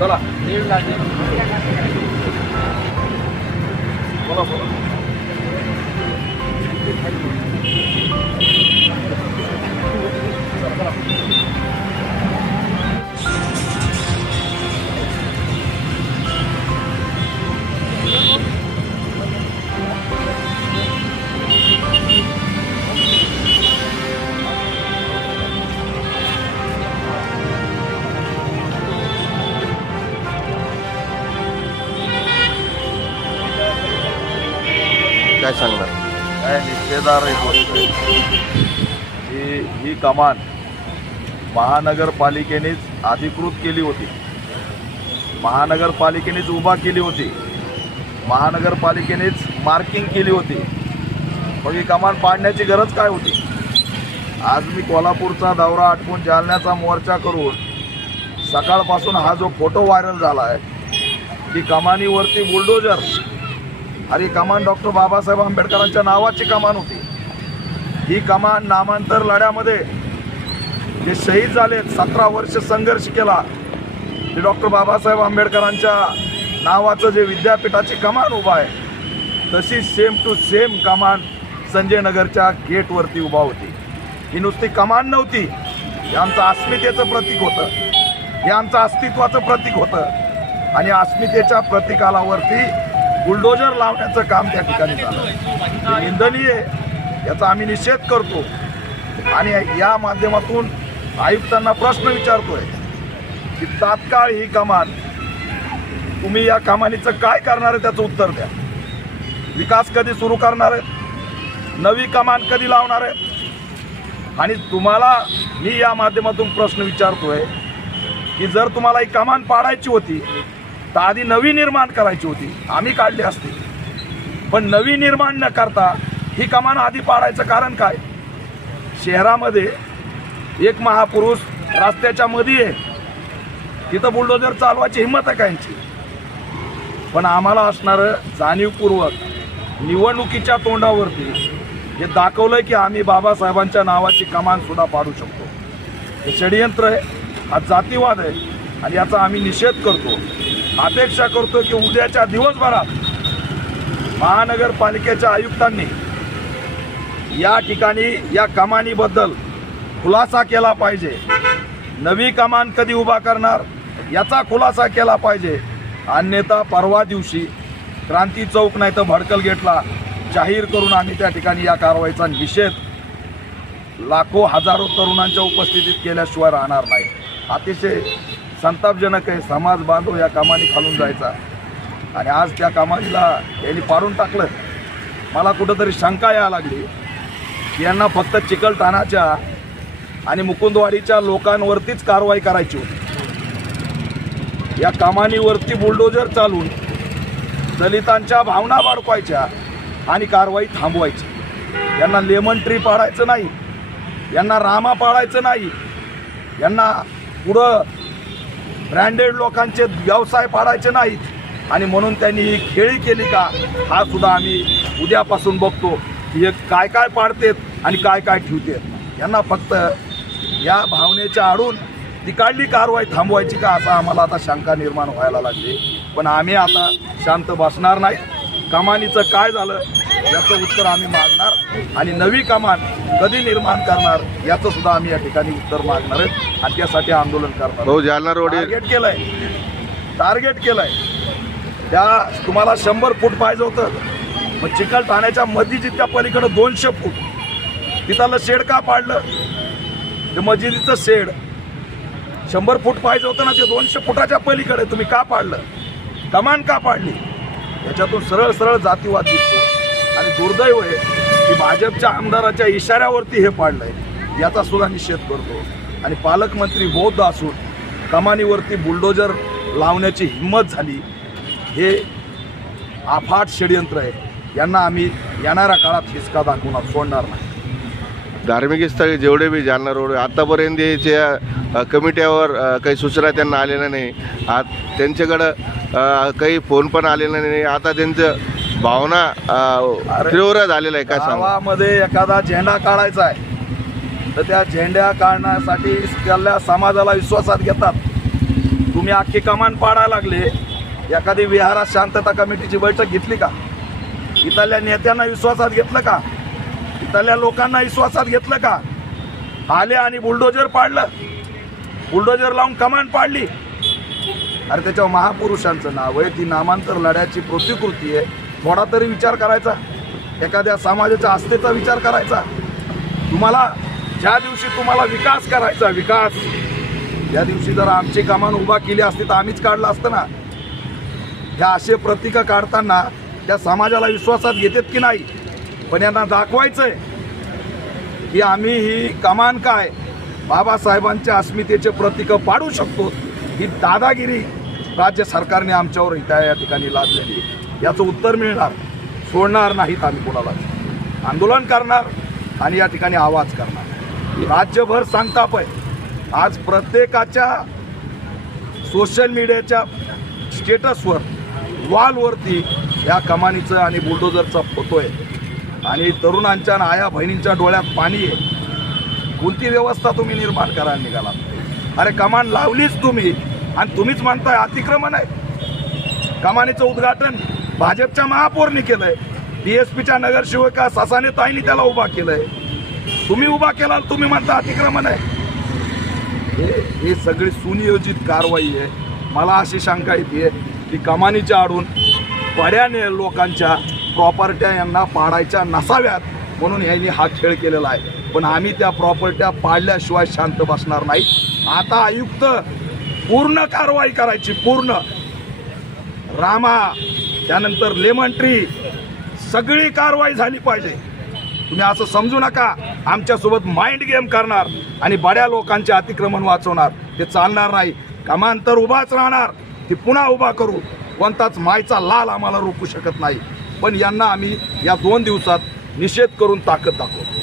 चला. बोला बोला. काय सांगणार? काय निषेधार एक गोष्ट ही ही कमान महानगरपालिकेनेच अधिकृत केली होती. महानगरपालिकेनेच उभा केली होती. महानगरपालिकेनेच मार्किंग केली होती. मग ही कमान पाडण्याची गरज काय होती? आज मी कोल्हापूरचा दौरा आटपून जालन्याचा मोर्चा करून सकाळपासून हा जो फोटो व्हायरल झाला आहे की कमानीवरती बुलडोजर अरे कमान डॉक्टर बाबासाहेब आंबेडकरांच्या नावाची कमान होती. ही कमान नामांतर लढ्यामध्ये जे शहीद झाले सतरा वर्ष संघर्ष केला ते डॉक्टर बाबासाहेब आंबेडकरांच्या नावाचं जे विद्यापीठाची कमान उभा आहे तशी सेम टू सेम कमान संजय नगरच्या गेटवरती उभा होती. ही नुसती कमान नव्हती हे आमचं अस्मितेचं प्रतीक होतं. हे आमचं अस्तित्वाचं प्रतीक होतं. आणि अस्मितेच्या प्रतीकालावरती बुलडोजर लावण्याचं काम त्या ठिकाणी झालं. निंदनीय याचा आम्ही निषेध करतो. आणि या माध्यमातून आयुक्तांना प्रश्न विचारतोय की तात्काळ ही कमान तुम्ही या कमानीचं काय करणार आहे त्याचं उत्तर द्या. विकास कधी सुरू करणार आहे नवी कमान कधी लावणार आहे आणि तुम्हाला मी या माध्यमातून प्रश्न विचारतोय की जर तुम्हाला ही कमान पाडायची होती तर आधी नवी निर्माण करायची होती. आम्ही काढली असते. पण नवी निर्माण न करता ही कमान आधी पाडायचं कारण काय? शहरामध्ये एक महापुरुष रस्त्याच्या मध्ये आहे. तिथं बुलडोजर चालवायची हिंमत आहे कायची पण आम्हाला असणारं जाणीवपूर्वक निवडणुकीच्या तोंडावरती हे दाखवलंय की आम्ही बाबासाहेबांच्या नावाची कमान सुद्धा पाडू शकतो. हे षडयंत्र आहे. हा जातीवाद आहे. आणि याचा आम्ही निषेध करतो. अपेक्षा करतो की उद्याच्या दिवसभरात महानगरपालिकेच्या आयुक्तांनी या ठिकाणी या कमानीबद्दल खुलासा केला पाहिजे. नवी कमान कधी उभा करणार याचा खुलासा केला पाहिजे. अन्यथा परवा दिवशी क्रांती चौक नाही तर भडकल गेटला जाहीर करून आम्ही त्या ठिकाणी या कारवाईचा निषेध लाखो हजारो तरुणांच्या उपस्थितीत केल्याशिवाय राहणार नाही. अतिशय संतापजनक आहे समाज बांधव या कामाने खालून जायचा. आणि आज त्या कामाला यांनी पाडून टाकलं. मला कुठंतरी शंका यायला लागली. की यांना फक्त चिकलठाणाच्या आणि मुकुंदवाडीच्या लोकांवरतीच कारवाई करायची होती. या कामानीवरती बुलडोजर चालून दलितांच्या भावना बाळकवायच्या आणि कारवाई थांबवायची. यांना लेमन ट्री पाडायचं नाही. यांना रामा पाडायचं नाही. यांना पुढं ब्रँडेड लोकांचे व्यवसाय पाडायचे नाहीत. आणि म्हणून त्यांनी ही खेळी केली का हा सुद्धा आम्ही उद्यापासून बघतो की हे काय काय पाडतेत आणि काय काय ठेवतेत. यांना फक्त या भावनेच्या आडून ती काढली कारवाई थांबवायची का असा आम्हाला आता शंका निर्माण व्हायला लागली. पण आम्ही आता शांत बसणार नाही. कमानीचं काय झालं याचं उत्तर आम्ही मागणार आणि नवी कमान कधी निर्माण करणार याचं सुद्धा आम्ही या ठिकाणी उत्तर मागणार आहेत आणि त्यासाठी आंदोलन करणार जालना रोड टार्गेट केलंय. टार्गेट केलंय. त्या तुम्हाला शंभर फूट पाहिजे होतं. मग चिखल ठाण्याच्या मस्जिदीच्या पलीकडे दोनशे फूट. तिथलं शेड का पाडलं? ते मस्जिदीचं शेड. शंभर फूट पाहिजे होतं ना ते दोनशे फुटाच्या पलीकडे. तुम्ही का पाडलं? कमान का पाडली? याच्यातून सरळ सरळ जातीवाद दिसतो आणि दुर्दैव आहे की भाजपच्या आमदाराच्या इशाऱ्यावरती हे पाडलंय. याचा सुद्धा निषेध करतो. आणि पालकमंत्री बौद्ध असून कमानीवरती बुलडोजर लावण्याची हिंमत झाली हे आफाट षडयंत्र आहे. यांना आम्ही येणाऱ्या काळात हिसका दाखवून सोडणार नाही. धार्मिक स्थळी जेवढे बी जाणार रोड आतापर्यंत याच्या कमिट्यावर काही सूचना त्यांना आलेल्या नाही. आत त्यांच्याकडं काही फोन पण आलेला नाही. आता त्यांचं भावना अ, तीव्र झालेलं आहे काय सांगा? गावामध्ये एखादा झेंडा काढायचा आहे तर त्या झेंड्या काढण्यासाठी त्याला समाजाला विश्वासात घेतात. तुम्ही अख्खी कमान पाडायला लागले एखादी विहारात शांतता कमिटीची बैठक घेतली का? इथल्या नेत्यांना विश्वासात घेतलं का? इथल्या लोकांना विश्वासात घेतलं का? आले आणि बुलडोजर पाडलं. बुलडोजर लावून कमान पाडली. अरे त्याच्यावर महापुरुषांचं नाव आहे ती नामांतर लढ्याची प्रतिकृती आहे. थोडा तरी विचार करायचा. एखाद्या समाजाच्या आस्थेचा विचार करायचा. तुम्हाला ज्या दिवशी तुम्हाला विकास करायचा विकास या दिवशी जर आमची कमान उभा केली असती तर आम्हीच काढलं असतं ना. ह्या असे प्रतिकं काढताना त्या समाजाला विश्वासात घेतात की नाही? पण यांना दाखवायचं आहे की आम्ही ही कमान काय? बाबासाहेबांच्या अस्मितेचे प्रतीकं पाडू शकतो. ही दादागिरी राज्य सरकारने आमच्यावर इथं या ठिकाणी लादलेली आहे. याचं उत्तर मिळणार. सोडणार नाहीत आम्ही कोणाला. आंदोलन करणार आणि या ठिकाणी आवाज करणार. राज्यभर सांगताप आहे आज प्रत्येकाच्या सोशल मीडियाच्या स्टेटसवर वॉलवरती या कमानीचं आणि बुलडोजरचा फोटो आहे आणि तरुणांच्या आणि आया बहिणींच्या डोळ्यात पाणी आहे. कोणती व्यवस्था तुम्ही निर्माण करायला निघाला अरे कमान लावलीच तुम्ही. आणि तुम्हीच म्हणताय अतिक्रमण आहे. कमानीचं उद्घाटन भाजपच्या महापौरनी केलंय. बी एस पीच्या नगरसेवका ससाने ताईंनी त्याला उभा केलंय. तुम्ही उभा केला तुम्ही म्हणता अतिक्रमण आहे. हे हे सगळी सुनियोजित कारवाई आहे. मला अशी शंका येते की कमानीच्या आडून बड्याने लोकांच्या प्रॉपर्ट्या यांना पाडायच्या नसाव्यात म्हणून यांनी हा खेळ केलेला आहे. पण आम्ही त्या प्रॉपर्ट्या पाडल्याशिवाय शांत बसणार नाही. आता आयुक्त पूर्ण कारवाई करायची पूर्ण. रामा त्यानंतर लेमन ट्री सगळी कारवाई झाली पाहिजे. तुम्ही असं समजू नका आमच्यासोबत माइंड गेम करणार आणि बड्या लोकांचे अतिक्रमण वाचवणार. ते चालणार नाही. कमांतर उभाच राहणार. ती पुन्हा उभा करू. कोणताच मायचा लाल आम्हाला रोखू शकत नाही. पण यांना आम्ही या दोन दिवसात निषेध करून ताकद दाखवतो.